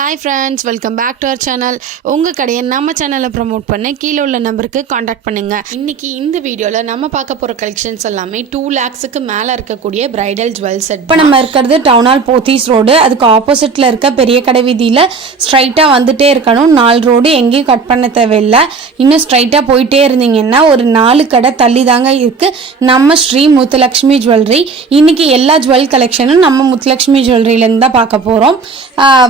Hi friends welcome back to our channel உங்கள் கடையை நம்ம சேனலை ப்ரோமோட் பண்ண கீழே உள்ள நம்பருக்கு காண்டாக்ட் பண்ணுங்கள் இன்றைக்கி இந்த வீடியோவில் நம்ம பார்க்க போகிற கலெக்ஷன்ஸ் எல்லாமே டூ லேக்ஸுக்கு மேலே இருக்கக்கூடிய பிரைடல் ஜுவல் செட் இப்போ நம்ம இருக்கிறது டவுன் ஹால் போத்தீஸ் ரோடு அதுக்கு ஆப்போசிட்டில் இருக்க பெரிய கடை வீதியில் ஸ்ட்ரைட்டாக வந்துட்டே இருக்கணும். நாலு ரோடு எங்கேயும் கட் பண்ண தேவையில்லை. இன்னும் ஸ்ட்ரைட்டாக போயிட்டே இருந்தீங்கன்னா ஒரு நாலு கடை தள்ளி தாங்க இருக்குது நம்ம ஸ்ரீ முத்துலக்ஷ்மி ஜுவல்லரி இன்றைக்கி எல்லா ஜுவல் கலெக்ஷனும் நம்ம முத்துலக்ஷ்மி ஜுவல்லரியிலேருந்து தான் பார்க்க போகிறோம்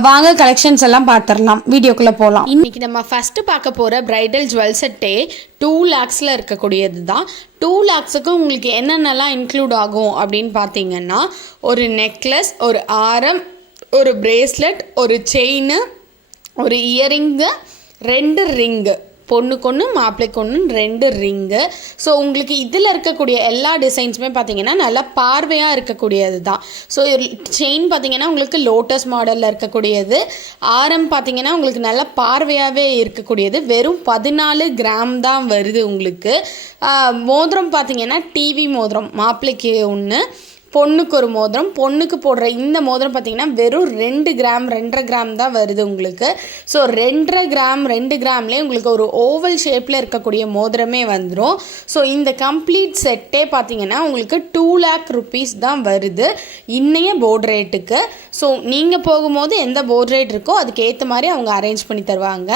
வாங்க கலெக்ஷன்ஸ் எல்லாம் பார்த்துடலாம். வீடியோக்குள்ளே போகலாம் இன்னைக்கு நம்ம ஃபஸ்ட்டு பார்க்க போகிற பிரைடல் ஜுவல் செட்டே டூ லேக்ஸில் இருக்கக்கூடியது தான் டூ லேக்ஸுக்கும் உங்களுக்கு என்னென்னலாம் இன்க்ளூட் ஆகும் அப்படின்னு பார்த்தீங்கன்னா ஒரு நெக்லஸ் ஒரு ஆரம் ஒரு பிரேஸ்லெட் ஒரு செயின் ஒரு இயரிங்கு ரெண்டு ரிங்கு பொண்ணுக்கு ஒன்று மாப்பிள்ளைக்கு ஒன்று ரெண்டு ரிங்கு. ஸோ உங்களுக்கு இதில் இருக்கக்கூடிய எல்லா டிசைன்ஸுமே பார்த்தீங்கன்னா நல்லா பார்வையாக இருக்கக்கூடியது தான் ஸோ செயின் பார்த்தீங்கன்னா உங்களுக்கு லோட்டஸ் மாடலில் இருக்கக்கூடியது. ஆரம் பார்த்தீங்கன்னா உங்களுக்கு நல்லா பார்வையாகவே இருக்கக்கூடியது. வெறும் பதினாலு கிராம் தான் வருது உங்களுக்கு. மோதிரம் பார்த்தீங்கன்னா டிவி மோதிரம் மாப்பிள்ளைக்கு ஒன்று பொண்ணுக்கு ஒரு மோதிரம் பொண்ணுக்கு போடுற இந்த மோதிரம் பார்த்தீங்கன்னா வெறும் ரெண்டு கிராம் ரெண்டரை கிராம் தான் வருது உங்களுக்கு. ஸோ ரெண்டரை கிராம் ரெண்டு கிராம்லேயே உங்களுக்கு ஒரு ஓவல் ஷேப்பில் இருக்கக்கூடிய மோதிரமே வந்துடும் ஸோ இந்த கம்ப்ளீட் செட்டே பார்த்தீங்கன்னா உங்களுக்கு டூ லேக் ருபீஸ் தான் வருது இன்னைய போர்டு ரேட்டுக்கு ஸோ நீங்கள் போகும்போது எந்த போர்டு ரேட் இருக்கோ அதுக்கேற்ற மாதிரி அவங்க அரேஞ்ச் பண்ணி தருவாங்க.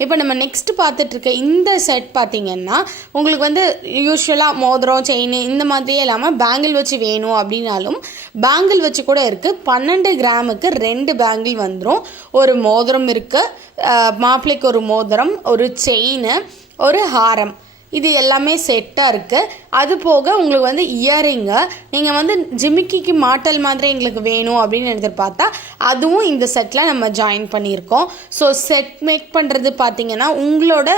இப்போ நம்ம நெக்ஸ்ட் பார்த்துட்டு இருக்க இந்த செட் பார்த்தீங்கன்னா உங்களுக்கு வந்து யூஸ்வலாக மோதிரம் செயின் இந்த மாதிரியே இல்லாமல் பேங்கிள் வச்சு வேணும் அப்படின்னாலும் பேங்கிள் வச்சு கூட இருக்குது பன்னெண்டு கிராமுக்கு ரெண்டு பேங்கிள் வந்துடும் ஒரு மோதிரம் இருக்குது மாப்பிள்ளைக்கு ஒரு மோதிரம் ஒரு செயின் ஒரு ஹாரம். இது எல்லாமே செட்டாக இருக்குது அது போக உங்களுக்கு வந்து இயரிங்கு நீங்கள் வந்து ஜிமிக்கிக்கு மாட்டல் மாதிரி எங்களுக்கு வேணும் அப்படின்னு எதிர்பார்த்தா அதுவும் இந்த செட்டில் நம்ம ஜாயின் பண்ணியிருக்கோம். ஸோ செட் மேக் பண்ணுறது பார்த்தீங்கன்னா உங்களோட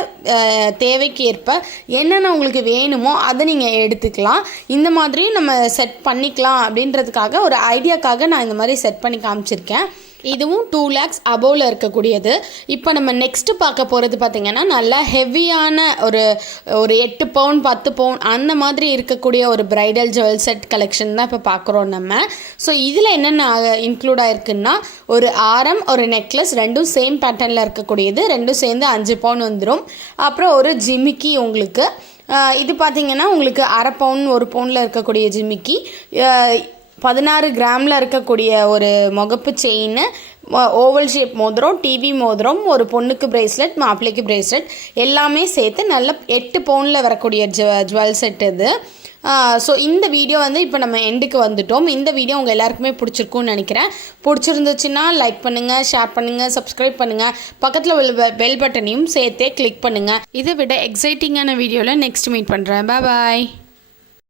தேவைக்கு ஏற்ப என்னென்ன உங்களுக்கு வேணுமோ அதை நீங்கள் எடுத்துக்கலாம். இந்த மாதிரி நம்ம செட் பண்ணிக்கலாம் அப்படின்றதுக்காக ஒரு ஐடியாக்காக நான் இந்த மாதிரி செட் பண்ணி காமிச்சிருக்கேன். இதுவும் டூ லேக்ஸ் அபோவில் இருக்கக்கூடியது. இப்போ நம்ம நெக்ஸ்ட்டு பார்க்க போகிறது பார்த்திங்கன்னா நல்லா ஹெவியான ஒரு ஒரு எட்டு பவுன் பத்து பவுன் அந்த மாதிரி இருக்கக்கூடிய ஒரு பிரைடல் ஜுவல் செட் கலெக்ஷன் தான் இப்போ பார்க்குறோம் நம்ம. ஸோ இதில் என்னென்ன இன்க்ளூட் ஆயிருக்குன்னா ஒரு ஆரம் ஒரு நெக்லஸ் ரெண்டும் சேம் பேட்டர்னில் இருக்கக்கூடியது. ரெண்டும் சேர்ந்து அஞ்சு பவுன் வந்துடும் அப்புறம் ஒரு ஜிமிக்கி உங்களுக்கு. இது பார்த்தீங்கன்னா உங்களுக்கு அரை பவுன் ஒரு பவுனில் இருக்கக்கூடிய ஜிமிக்கி. பதினாறு கிராமில் இருக்கக்கூடிய ஒரு முகப்பு செயின் ஓவல் ஷேப் மோதிரம் டிவி மோதிரம் ஒரு பொண்ணுக்கு பிரேஸ்லெட் மாப்பிள்ளைக்கு பிரேஸ்லெட் எல்லாமே சேர்த்து நல்ல எட்டு பவுனில் வரக்கூடிய ஜுவ ஜுவல் செட் இது. ஸோ இந்த வீடியோ வந்து இப்போ நம்ம எண்டுக்கு வந்துட்டோம். இந்த வீடியோ உங்கள் எல்லாருக்குமே பிடிச்சிருக்கும்னு நினைக்கிறேன். பிடிச்சிருந்துச்சுன்னா லைக் பண்ணுங்கள் ஷேர் பண்ணுங்கள் சப்ஸ்கிரைப் பண்ணுங்கள் பக்கத்தில் உள்ள பெல் பட்டனையும் சேர்த்தே கிளிக் பண்ணுங்கள் இதை விட எக்ஸைட்டிங்கான வீடியோவில் நெக்ஸ்ட் மீட் பண்ணுறேன் பாய்